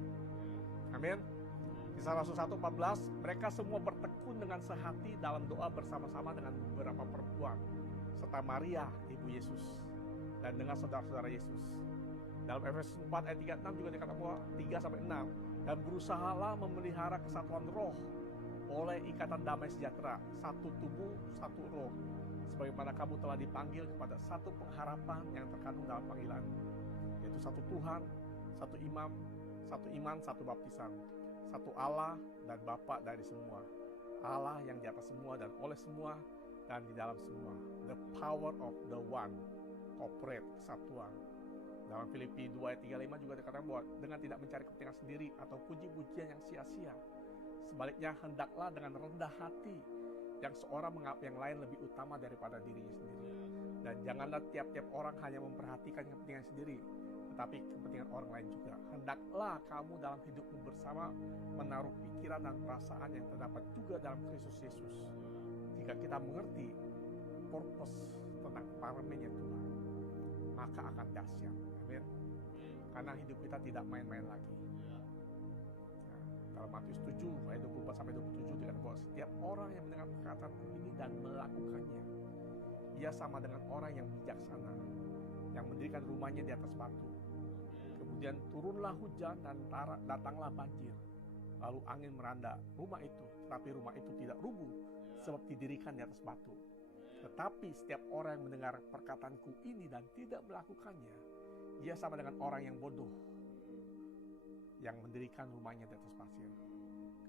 Amin. Kisah Rasul 1:14, mereka semua bertekun dengan sehati dalam doa bersama-sama dengan beberapa perempuan serta Maria ibu Yesus dan dengan saudara-saudara Yesus. Dalam Efesus 4 ayat 3-6 juga dikatakan bahwa 3-6, dan berusahalah memelihara kesatuan roh oleh ikatan damai sejahtera, satu tubuh, satu roh, sebagaimana kamu telah dipanggil kepada satu pengharapan yang terkandung dalam panggilan, yaitu satu Tuhan, satu imam, satu iman, satu baptisan, satu Allah dan Bapa dari semua, Allah yang di atas semua dan oleh semua dan di dalam semua. The power of the one, corporate, kesatuan. Dalam Filipi 2 ayat 35 juga dikatakan bahwa dengan tidak mencari kepentingan sendiri atau puji-pujian yang sia-sia, sebaliknya hendaklah dengan rendah hati yang seorang menganggap yang lain lebih utama daripada dirinya sendiri. Dan janganlah tiap-tiap orang hanya memperhatikan kepentingan sendiri, tetapi kepentingan orang lain juga. Hendaklah kamu dalam hidupmu bersama menaruh pikiran dan perasaan yang terdapat juga dalam Kristus Yesus. Jika kita mengerti purpose tentang parlemennya Tuhan, maka akan dahsyat. Amin. Karena hidup kita tidak main-main lagi. Nah, dalam Matius 7 ayat 24 sampai 27 dikatakan bahwa setiap orang yang mendengar perkataan ini dan melakukannya, ia sama dengan orang yang bijaksana yang mendirikan rumahnya di atas batu. Kemudian turunlah hujan dan datanglah banjir. Lalu angin melanda rumah itu, tetapi rumah itu tidak rubuh sebab didirikan di atas batu. Tetapi setiap orang yang mendengar perkataanku ini dan tidak melakukannya, ia sama dengan orang yang bodoh yang mendirikan rumahnya di atas pasir.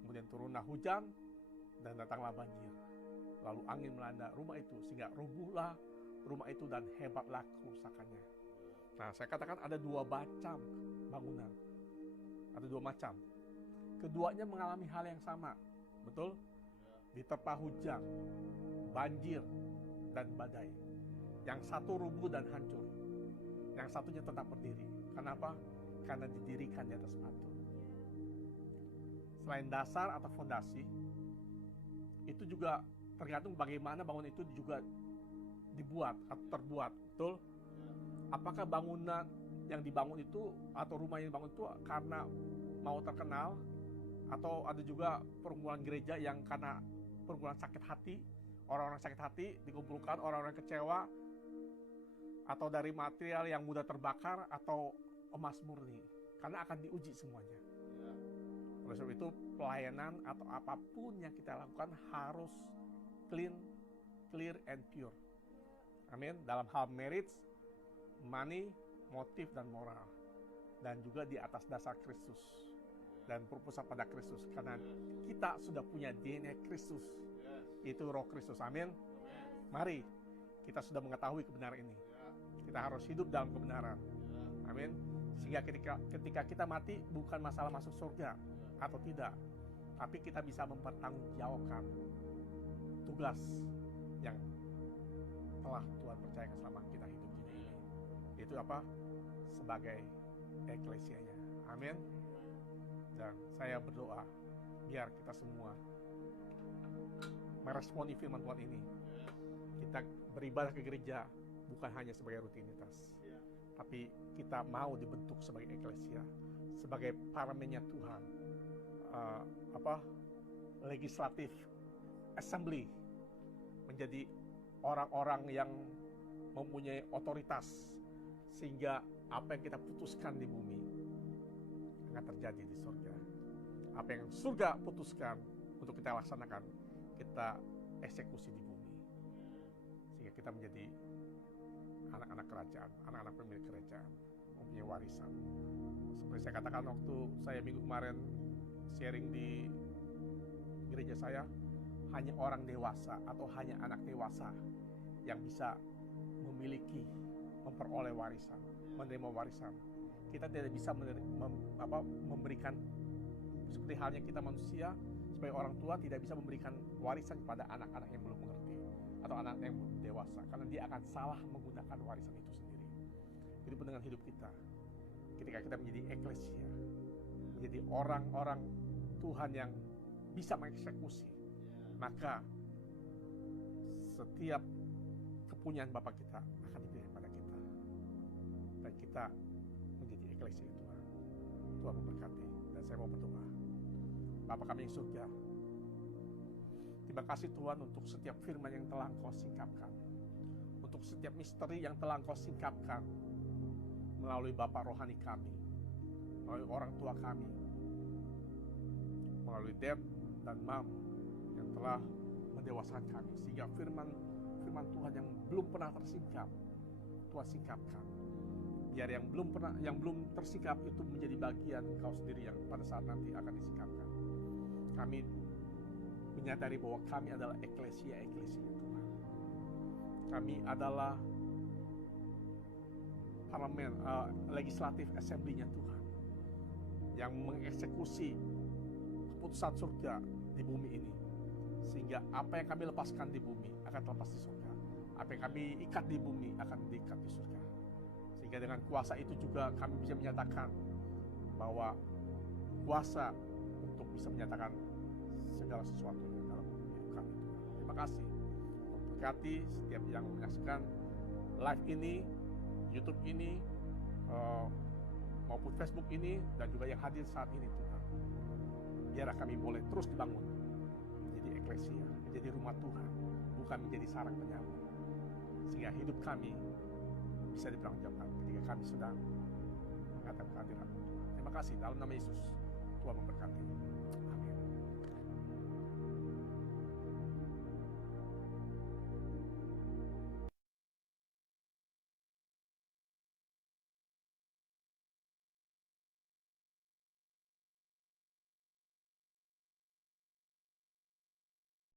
Kemudian turunlah hujan dan datanglah banjir. Lalu angin melanda rumah itu sehingga rubuhlah rumah itu dan hebatlah kerusakannya. Nah, saya katakan ada dua macam bangunan. Ada dua macam. Keduanya mengalami hal yang sama. Betul? Diterpa hujan, banjir, dan badai. Yang satu rubuh dan hancur. Yang satunya tetap berdiri. Kenapa? Karena didirikan di atas batu. Selain dasar atau fondasi, itu juga tergantung bagaimana bangunan itu juga dibuat atau terbuat. Betul? Apakah bangunan yang dibangun itu atau rumah yang dibangun itu karena mau terkenal, atau ada juga perkumpulan gereja yang karena perkumpulan sakit hati, orang-orang sakit hati dikumpulkan, orang-orang kecewa, atau dari material yang mudah terbakar, atau emas murni, karena akan diuji semuanya. Oleh sebab itu pelayanan atau apapun yang kita lakukan harus clean, clear, and pure. Amin. Dalam hal marriage, money, motif, dan moral. Dan juga di atas dasar Kristus. Dan berpusat pada Kristus. Karena kita sudah punya DNA Kristus. Itu roh Kristus. Amin. Mari, kita sudah mengetahui kebenaran ini. Kita harus hidup dalam kebenaran. Amin. Sehingga ketika kita mati, bukan masalah masuk surga atau tidak. Tapi kita bisa mempertanggungjawabkan tugas yang telah Tuhan percayakan selama kita hidup di dunia ini. Itu apa? Sebagai eklesianya. Amin. Dan saya berdoa biar kita semua meresponi firman Tuhan ini. Kita beribadah ke gereja bukan hanya sebagai rutinitas, tapi kita mau dibentuk sebagai eklesia, sebagai parlemennya Tuhan, legislatif assembly, menjadi orang-orang yang mempunyai otoritas, sehingga apa yang kita putuskan di bumi akan terjadi di surga. Apa yang surga putuskan untuk kita laksanakan, kita eksekusi di bumi, sehingga kita menjadi anak-anak kerajaan, anak-anak pemilik kerajaan, mempunyai warisan. Seperti saya katakan waktu saya minggu kemarin sharing di gereja saya, hanya orang dewasa atau hanya anak dewasa yang bisa memiliki, memperoleh warisan, menerima warisan. Kita tidak bisa memberikan, seperti halnya kita manusia, sebagai orang tua tidak bisa memberikan warisan kepada anak-anak yang belum mengerti atau anak yang belum dewasa, karena dia akan salah menggunakan warisan itu sendiri. Jadi dengan hidup kita, ketika kita menjadi eklesia, menjadi orang-orang Tuhan yang bisa mengeksekusi, maka setiap kepunyaan Bapa kita akan diberikan pada kita, dan kita menjadi eklesia Tuhan. Tuhan memberkati. Dan saya mau berdoa. Bapa kami yang surga, terima kasih Tuhan untuk setiap firman yang telah Engkau singkapkan, untuk setiap misteri yang telah Engkau singkapkan melalui Bapa rohani kami, melalui orang tua kami, melalui Dad dan Mam yang telah mendewasakan kami, sehingga firman Tuhan yang belum pernah tersingkap Tuhan singkapkan. Biar yang belum tersingkap itu menjadi bagian Engkau sendiri yang pada saat nanti akan disingkapkan. Kami menyadari bahwa kami adalah eklesia Tuhan. Kami adalah parlemen, legislatif assembly-nya Tuhan, yang mengeksekusi keputusan surga di bumi ini, Sehingga apa yang kami lepaskan di bumi akan terlepas di surga. Apa yang kami ikat di bumi akan diikat di surga. Sehingga dengan kuasa itu juga kami bisa menyatakan bahwa kuasa untuk bisa menyatakan segala sesuatu dalam hidup kami. Terima kasih. Berkati setiap yang menyaksikan live ini, YouTube ini, maupun Facebook ini, dan juga yang hadir saat ini Tuhan. Biar kami boleh terus dibangun menjadi eklesia, menjadi rumah Tuhan, bukan menjadi sarang penyambung. Sehingga hidup kami bisa dipertanggungjawabkan ketika kami sedang menghadap kehadiran Tuhan. Terima kasih dalam nama Yesus. Tuhan memberkati. Amin.